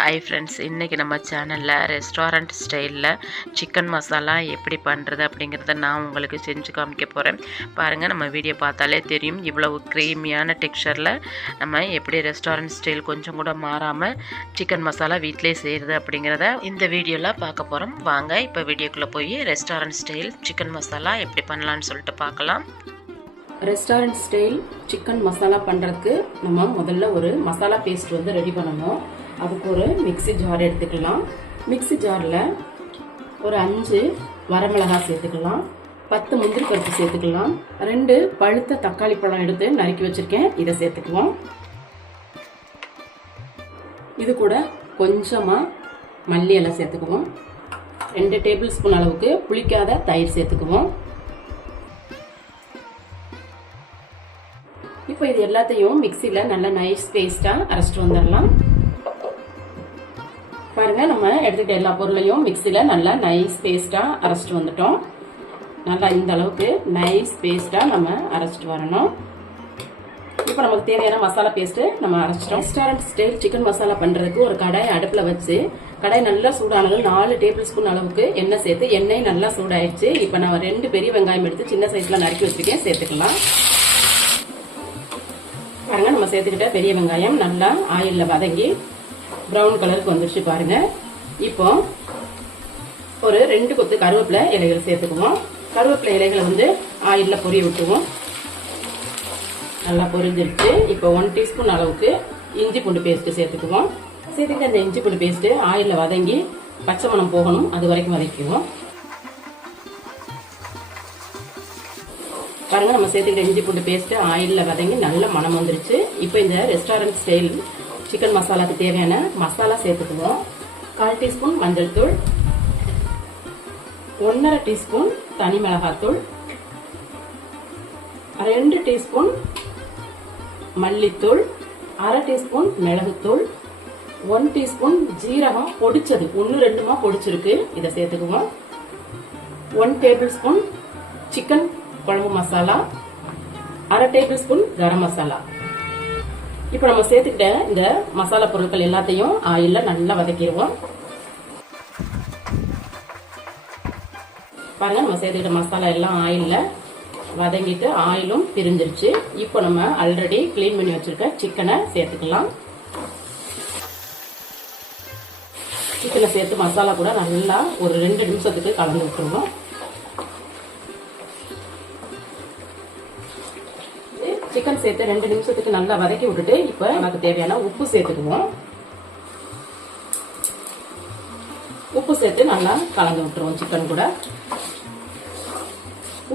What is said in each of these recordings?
Hi friends, இன்றைக்கி நம்ம சேனலில் ரெஸ்டாரண்ட் ஸ்டைலில் சிக்கன் மசாலா எப்படி பண்ணுறது அப்படிங்கிறத நான் உங்களுக்கு செஞ்சு காமிக்க போகிறேன். பாருங்கள், நம்ம வீடியோ பார்த்தாலே தெரியும் இவ்வளவு க்ரீமியான டெக்ஸ்சரில் நம்ம எப்படி ரெஸ்டாரண்ட் ஸ்டைல் கொஞ்சம் கூட மாறாமல் சிக்கன் மசாலா வீட்டிலே செய்கிறது அப்படிங்கிறத இந்த வீடியோவில் பார்க்க போகிறோம். வாங்க இப்போ வீடியோக்குள்ளே போய் ரெஸ்டாரண்ட் ஸ்டைல் சிக்கன் மசாலா எப்படி பண்ணலான்னு சொல்லிட்டு பார்க்கலாம். ரெஸ்டாரண்ட் ஸ்டைல் சிக்கன் மசாலா பண்ணுறதுக்கு நம்ம முதல்ல ஒரு மசாலா பேஸ்ட் ரெடி பண்ணணும். அதுக்கு ஒரு மிக்ஸி ஜார் எடுத்துக்கலாம். மிக்ஸி ஜாரில் ஒரு 5 வரமிளகாய் சேர்த்துக்கலாம், 10 முந்திரி பருப்பு சேர்த்துக்கலாம், 2 பழுத்த தக்காளி பழம் எடுத்து நறுக்கி வச்சுருக்கேன், இதை சேர்த்துக்குவோம். இது கூட கொஞ்சமாக மல்லி எல்லாம் சேர்த்துக்குவோம். 2 டேபிள் ஸ்பூன் அளவுக்கு புளிக்காத தயிர் சேர்த்துக்குவோம். இப்போ இது எல்லாத்தையும் மிக்சியில் நல்லா நைஸ் பேஸ்ட்டாக அரைச்சிட்டு வந்துடலாம். பாருங்க, நம்ம எடுத்துக்கிட்ட எல்லா பொருளையும் மிக்சியில் நல்லா நைஸ் பேஸ்ட்டாக அரைச்சிட்டு வந்துட்டோம். நல்லா இந்த அளவுக்கு நைஸ் பேஸ்ட்டாக நம்ம அரைச்சிட்டு வரணும். இப்போ நமக்கு தேவையான மசாலா பேஸ்ட்டு நம்ம அரைச்சிட்டோம். ரெஸ்டாரண்ட் ஸ்டைல் சிக்கன் மசாலா பண்ணுறதுக்கு ஒரு கடாய் அடுப்பில் வச்சு, கடாய் நல்லா சூடானது 4 டேபிள் ஸ்பூன் அளவுக்கு எண்ணெய் சேர்த்து, எண்ணெய் நல்லா சூடாயிடுச்சு. இப்போ நான் 2 பெரிய வெங்காயம் எடுத்து சின்ன சைஸில் நறுக்கி வச்சுருக்கேன், சேர்த்துக்கலாம். பாருங்க, நம்ம சேர்த்துக்கிட்ட பெரிய வெங்காயம் நல்லா ஆயிலில் வதங்கி ப்ரௌன் கலருக்கு வந்துருச்சு பாருங்க. இப்போ ஒரு 2 கொத்து கருவேப்பிலை இலைகள் சேர்த்துக்குவோம். கருவேப்பிலை இலைகளை ஆயிலில் பொரிய விட்டுவோம். நல்லா பொரிஞ்சிருச்சு. இப்போ 1 டீஸ்பூன் அளவுக்கு இஞ்சி பூண்டு பேஸ்ட்டு சேர்த்துக்குவோம். சேர்த்துக்கிட்ட அந்த இஞ்சி பூண்டு பேஸ்ட்டு ஆயிலில் வதங்கி பச்சை மணம் போகணும், அது வரைக்கும் வதக்கிக்குவோம். பாருங்க, நம்ம சேர்த்துக்கிட்ட இஞ்சி பூண்டு பேஸ்ட்டு ஆயிலில் வதங்கி நல்ல மனம் வந்துருச்சு. இப்போ இந்த ரெஸ்டாரண்ட் ஸ்டைல் சிக்கன் மசாலாவுக்கு தேவையான மசாலா சேர்த்துக்குவோம். 1/4 டீஸ்பூன் மஞ்சள் தூள், 1/2 டீஸ்பூன் தனி மிளகாத்தூள், 2 டீஸ்பூன் மல்லித்தூள், 1/2 டீஸ்பூன் மிளகுத்தூள், 1 டீஸ்பூன் ஜீரகம் பொடிச்சது, 1-2 பொடிச்சிருக்கு, இதை சேர்த்துக்குவோம். 1 டேபிள் ஸ்பூன் சிக்கன் குழம்பு மசாலா, 1/2 டேபிள் ஸ்பூன் கரம் மசாலா. இப்போ நம்ம சேர்த்துக்கிட்ட இந்த மசாலா பொருட்கள் எல்லாத்தையும் ஆயிலில் நல்லா வதக்கிடுவோம். பாருங்க, நம்ம சேர்த்துக்கிட்ட மசாலா எல்லாம் ஆயிலில் வதங்கிட்டு ஆயிலும் பிரிஞ்சிருச்சு. இப்போ நம்ம ஆல்ரெடி கிளீன் பண்ணி வச்சிருக்க சிக்கனை சேர்த்துக்கலாம். சிக்கனை சேர்த்து மசாலா கூட நல்லா ஒரு 2 நிமிஷத்துக்கு கலந்து விட்டுருவோம். சிக்கன் சேர்த்து 2 நிமிஷத்துக்கு நல்லா வதக்கி விட்டுட்டு இப்போ நமக்கு தேவையான உப்பு சேர்த்துக்குவோம். உப்பு சேர்த்து நல்லா கலந்து விட்டுருவோம். சிக்கன் கூட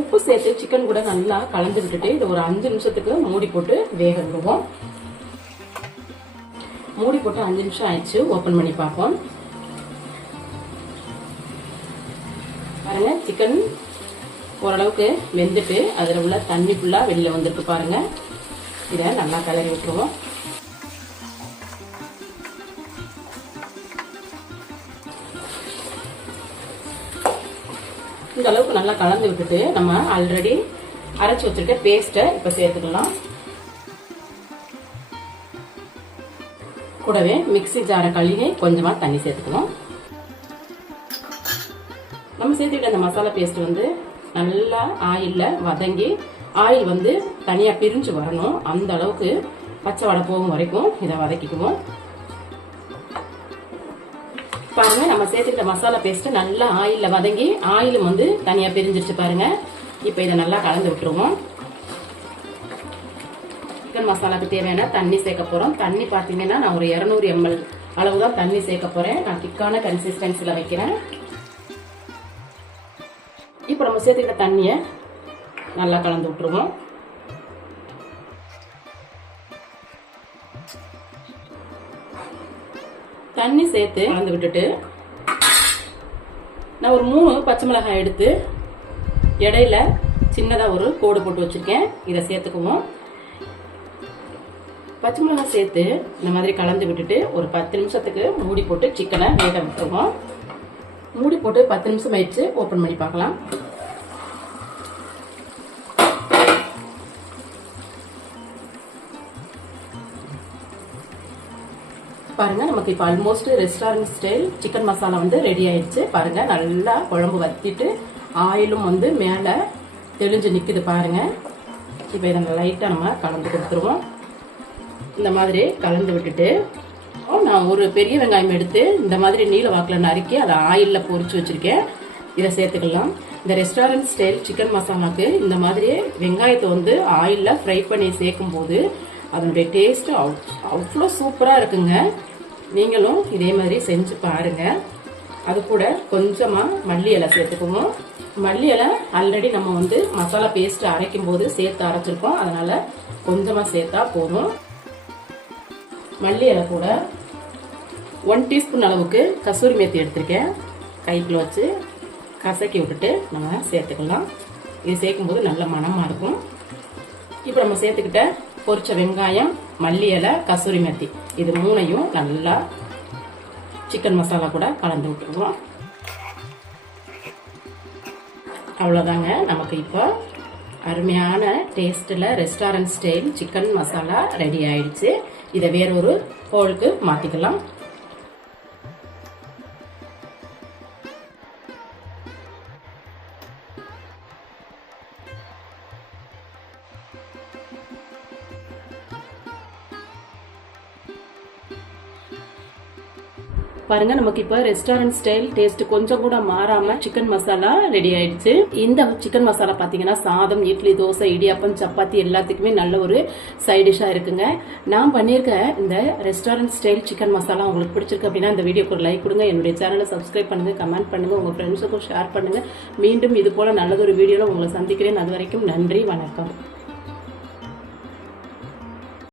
உப்பு சேர்த்து சிக்கன் கூட நல்லா கலந்து விட்டுட்டு இது ஒரு 5 நிமிஷத்துக்கு மூடி போட்டு வேக விடுவோம். மூடி போட்டு 5 நிமிஷம் ஆயிடுச்சு. ஓபன் பண்ணி பார்ப்போம். பாருங்க, சிக்கன் ஓரளவுக்கு வெந்துட்டு அதில் உள்ள தண்ணி ஃபுல்லாக வெளியில் வந்துருக்கு பாருங்க. இதை நல்லா கிளறி விட்டுருவோம். இந்த அளவுக்கு நல்லா கலந்து விட்டுட்டு நம்ம ஆல்ரெடி அரைச்சி வச்சிருக்க பேஸ்ட்டை இப்போ சேர்த்துக்கலாம். கூடவே மிக்ஸி ஜாரை கழுவி கொஞ்சமாக தண்ணி சேர்த்துக்கணும். நம்ம சேர்த்துக்கிட்ட அந்த மசாலா பேஸ்ட் நல்லா ஆயிலில் வதங்கி ஆயில் தனியாக பிரிஞ்சு வரணும். அந்த அளவுக்கு பச்சை வடை போகும் வரைக்கும் இதை வதக்கிக்குவோம். பாருங்க, நம்ம சேர்த்துக்கிட்ட மசாலா பேஸ்ட் நல்லா ஆயிலில் வதங்கி ஆயிலும் தனியாக பிரிஞ்சிருச்சு பாருங்க. இப்போ இதை நல்லா கலந்து விட்டுருவோம். சிக்கன் மசாலாவுக்கு தேவையான தண்ணி சேர்க்க போகிறோம். தண்ணி பார்த்தீங்கன்னா நான் ஒரு 200 ml அளவு தான் தண்ணி சேர்க்க போகிறேன். நான் திக்கான கன்சிஸ்டன்சியில் வைக்கிறேன். இப்போ நம்ம சேர்த்துக்கிட்ட தண்ணியை நல்லா கலந்து விட்டுருவோம். தண்ணி சேர்த்து கலந்து விட்டுட்டு நான் ஒரு 3 பச்சை மிளகாய் எடுத்து இடையில சின்னதாக ஒரு கோடு போட்டு வச்சிருக்கேன், இதை சேர்த்துக்குவோம். பச்சை மிளகாய் சேர்த்து இந்த மாதிரி கலந்து விட்டுட்டு ஒரு 10 நிமிஷத்துக்கு மூடி போட்டு சிக்கனை வேக விட்டுருவோம். மூடி போட்டு 10 நிமிஷம் ஆயிடுச்சு. ஓப்பன் பண்ணி பார்க்கலாம். பாருங்க நமக்கு இப்போ almost restaurant style chicken masala வந்து ரெடி ஆயிடுச்சு. பாருங்க நல்லா குழம்பு வத்திட்டு ஆயிலும் வந்து மேலே தெளிஞ்சு நிற்குது பாருங்க. இப்போ இதை லைட்டாக நம்ம கலந்து கொடுத்துருவோம். இந்த மாதிரி கலந்து விட்டுட்டு நான் ஒரு பெரிய வெங்காயம் எடுத்து இந்த மாதிரி நீல வாக்கில் நறுக்கி அதை ஆயிலில் பொரிச்சு வச்சிருக்கேன். இதை சேர்த்துக்கலாம். இந்த ரெஸ்டாரண்ட் ஸ்டைல் சிக்கன் மசாலாவுக்கு இந்த மாதிரி வெங்காயத்தை வந்து ஆயிலில் ஃப்ரை பண்ணி சேர்க்கும் போது அதனுடைய டேஸ்ட் அவ்வளோ சூப்பராக இருக்குங்க. நீங்களும் இதே மாதிரி செஞ்சு பாருங்க. அது கூட கொஞ்சமாக மல்லி இலை சேர்த்துக்குவோம். மல்லி இலை ஆல்ரெடி நம்ம வந்து மசாலா பேஸ்ட் அரைக்கும் போது சேர்த்து அரைச்சிருக்கோம். அதனால கொஞ்சமாக சேர்த்தா போதும். மல்லி இலை கூட 1 டீஸ்பூன் அளவுக்கு கசூரி மேத்தி எடுத்திருக்கேன். கைக்குள்ள வச்சு கசக்கி விட்டுட்டு நம்ம சேர்த்துக்கலாம். இது சேர்க்கும்போது நல்ல மணமாக இருக்கும். இப்போ நம்ம சேர்த்துக்கிட்ட பொரிச்ச வெங்காயம், மல்லி இலை, கசூரி மேத்தி இது மூணையும் நல்லா சிக்கன் மசாலா கூட கலந்து விட்டுருவோம். அவ்வளோதாங்க. நமக்கு இப்போ அருமையான டேஸ்ட்டில் restaurant style chicken masala ready ஆயிடுச்சு. இதை வேறொரு பவுலுக்கு மாற்றிக்கலாம். பாருங்க நமக்கு இப்ப ரெஸ்டாரண்ட் ஸ்டைல் டேஸ்ட் கொஞ்சம் கூட மாறாம சிக்கன் மசாலா ரெடி ஆயிடுச்சு. இந்த சிக்கன் மசாலா பாத்தீங்கன்னா சாதம், இட்லி, தோசை, இடியாப்பம், சப்பாத்தி எல்லாத்துக்குமே நல்ல ஒரு சைட் டிஷ்ஷா இருக்குங்க. நான் பண்ணியிருக்க இந்த ரெஸ்டாரண்ட் ஸ்டைல் சிக்கன் மசாலா உங்களுக்கு பிடிச்சிருக்கு அப்படின்னா இந்த வீடியோக்கு ஒரு லைக் கொடுங்க. என்னுடைய சேனலை சப்ஸ்கிரைப் பண்ணுங்க, கமெண்ட் பண்ணுங்க, உங்க ஃப்ரெண்ட்ஸுக்கும் ஷேர் பண்ணுங்க. மீண்டும் இது போல நல்லதொரு வீடியோல உங்களை சந்திக்கிறேன். அது வரைக்கும் நன்றி, வணக்கம்.